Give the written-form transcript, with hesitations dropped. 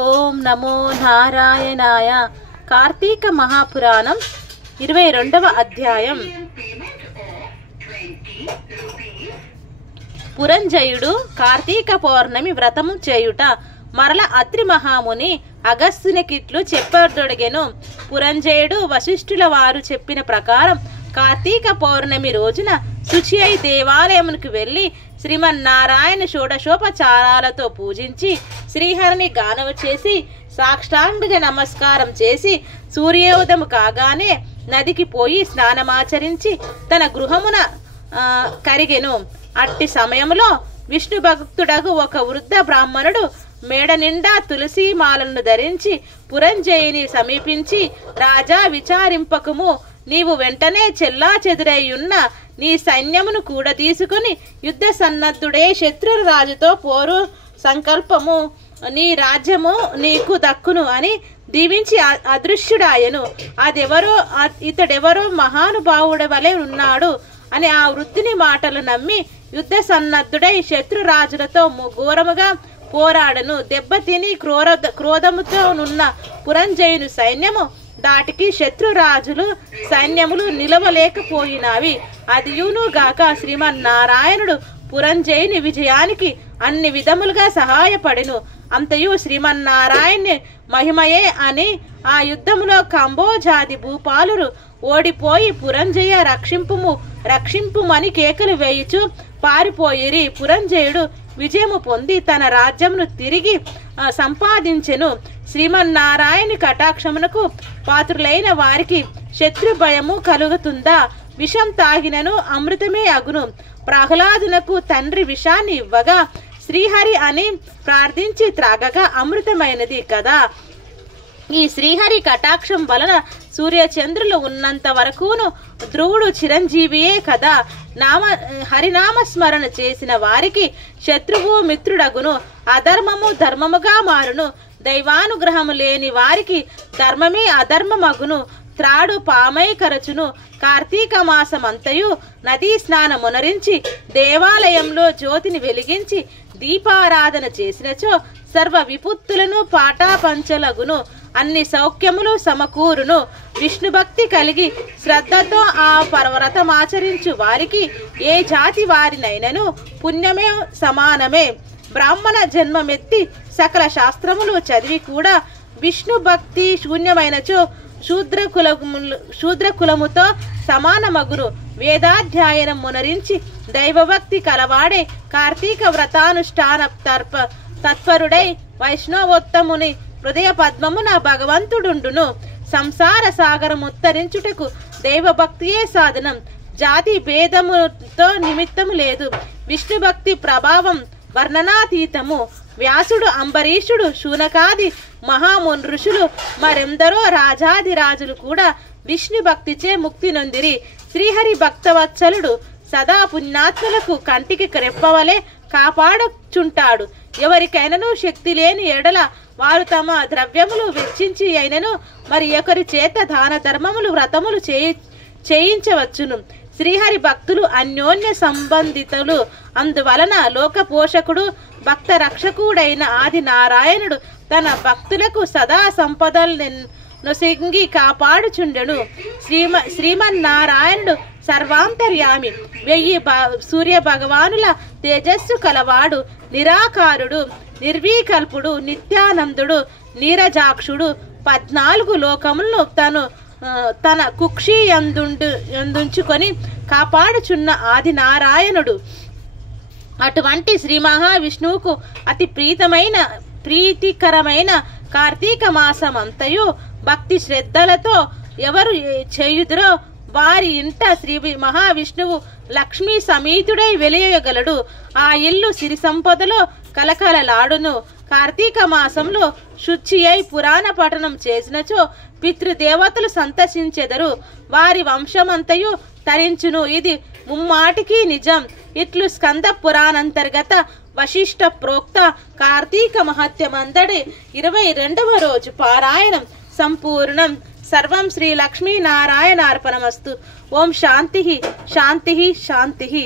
ఓం నమో నారాయణాయ. కార్తీక మహాపురాణం 22వ అధ్యాయం. పురంజయుడు కార్తీక పౌర్ణమి వ్రతము చేయుట. మరల అత్రి మహాముని అగస్త్యునికిట్లు చెప్పదొడిగెను. పురంజయుడు వశిష్ఠుల వారు చెప్పిన ప్రకారం కార్తీక పౌర్ణమి రోజున శుచి అయి దేవాలయమునకు వెళ్లి శ్రీమన్నారాయణ షోడశోపచారాలతో పూజించి శ్రీహరిని గానము చేసి సాష్టాంగ నమస్కారం చేసి సూర్యోదయం కాగానే నదికి పోయి స్నానమాచరించి తన గృహమున కరిగెను. అట్టి సమయంలో విష్ణు భక్తుడగు ఒక వృద్ధ బ్రాహ్మణుడు మేడ నిండా తులసి మాలను ధరించి పురంజయుని సమీపించి, రాజా, విచారింపకము, నీవు వెంటనే చెల్లా చెదురయ్యున్న నీ సైన్యమును కూడా తీసుకుని యుద్ధ సన్నద్ధుడే శత్రురాజుతో పోరు సంకల్పము, నీ రాజ్యము నీకు దక్కును అని దీవించి అదృశ్యుడాయను. ఇతడెవరో మహానుభావుడి వలె ఉన్నాడు అని ఆ వృద్ధుని మాటలు నమ్మి యుద్ధ సన్నద్ధుడై శత్రురాజులతో ఘోరముగా పోరాడను. దెబ్బతిని క్రోధముతో నున్న పురంజయుని సైన్యము దాటికి శత్రురాజులు సైన్యములు నిలవలేకపోయినవి. అదియునుగాక శ్రీమన్నారాయణుడు పురంజయుని విజయానికి అన్ని విధములుగా సహాయపడెను. అంతయు శ్రీమన్నారాయణ్ణి మహిమయే అని ఆ యుద్ధములో కంబోజాది భూపాలురు ఓడిపోయి పురంజయ రక్షింపుమని కేకలు వేయుచు పారిపోయిరి. పురంజయుడు విజయము పొంది తన రాజ్యమును తిరిగి సంపాదించెను. శ్రీమన్నారాయణ కటాక్షమునకు పాత్రులైన వారికి శత్రు భయము కలుగుతుందా? విషం తాగినను అమృతమే అగును. ప్రహ్లాదునకు తండ్రి విషాన్ని ఇవ్వగా శ్రీహరి అని ప్రార్థించి త్రాగగా అమృతమైనది కదా. ఈ శ్రీహరి కటాక్షం వలన సూర్యచంద్రులు ఉన్నంత వరకును ధ్రువుడు చిరంజీవియే కదా. హరినామస్మరణ చేసిన వారికి శత్రువు మిత్రుడగును. అధర్మము ధర్మముగా మారును. దైవానుగ్రహము లేని వారికి ధర్మమే అధర్మమగును. త్రాడు పామై కరచును. కార్తీక మాసమంతయు నదీ స్నానమునరించి దేవాలయంలో జ్యోతిని వెలిగించి దీపారాధన చేసినచో సర్వ విపుత్తులను పాటాపంచలగును. అన్ని సౌఖ్యములు సమకూరును. విష్ణు భక్తి కలిగి శ్రద్ధతో ఆ పర్వతమాచరించు వారికి ఏ జాతి వారినైనను పుణ్యమే సమానమే. బ్రాహ్మణ జన్మమెత్తి సకల శాస్త్రములు చదివి కూడా విష్ణు భక్తి శూన్యమైనచో శూద్ర కులముతో సమానమగును. వేదాధ్యాయనం మునరించి దైవభక్తి కలవాడే కార్తీక వ్రతానుష్ఠాన తత్పరుడై వైష్ణవోత్తముని హృదయ పద్మమున భగవంతుడుండును. సంసార సాగరముత్తరించుటకు దైవభక్తియే సాధనం. జాతి భేదముతో నిమిత్తము లేదు. విష్ణు భక్తి ప్రభావం వర్ణనాతీతము. వ్యాసుడు, అంబరీషుడు, శూనకాది మహామున్ ఋషులు మరెందరో రాజాదిరాజులు కూడా విష్ణు భక్తిచే ముక్తి నొందిరి. శ్రీహరి భక్తవత్సలుడు సదా పుణ్యాత్ములకు కంటికి రెప్పవలే కాపాడుచుంటాడు. ఎవరికైనను శక్తి లేని ఎడల వారు తమ ద్రవ్యములు వెచ్చించి అయినను మరి ఒకరి చేత దాన ధర్మములు వ్రతములు చేయించవచ్చును. శ్రీహరి భక్తులు అన్యోన్య సంబంధితులు. అందువలన లోక పోషకుడు భక్త రక్షకుడైన ఆది నారాయణుడు తన భక్తులకు సదా సంపదలనొసంగి కాపాడుచుండెను. శ్రీమన్నారాయణుడు సర్వాంతర్యామి. 1000 సూర్య భగవానుల తేజస్సు కలవాడు. నిరాకారుడు, నిర్వికల్పుడు, నిత్యానందుడు, నీరజాక్షుడు. 14 లోకములను తన కుక్షి యందుంచుకొని కాపాడుచున్న ఆది నారాయణుడు. అటువంటి శ్రీ మహావిష్ణువుకు అతి ప్రీతికరమైన కార్తీక మాసం అంతయు భక్తి శ్రద్ధలతో ఎవరు చేయుదురో వారి ఇంట శ్రీ మహావిష్ణువు లక్ష్మీ సమేతుడై వెలియగలడు. ఆ ఇల్లు సిరి సంపదలో కలకలలాడును. కార్తీక మాసంలో శుచి అయి పురాణ పఠనం చేసినచో పితృదేవతలు సంతసించెదరు. వారి వంశమంతయు తరించును. ఇది ముమ్మాటికి నిజం. ఇట్లు స్కంద పురాణంతర్గత వశిష్ఠ ప్రోక్త కార్తీక మహత్యమందడి 22వ రోజు పారాయణం సంపూర్ణం. సర్వం శ్రీ లక్ష్మీనారాయణార్పణమస్తు. ఓం శాంతి శాంతి శాంతి.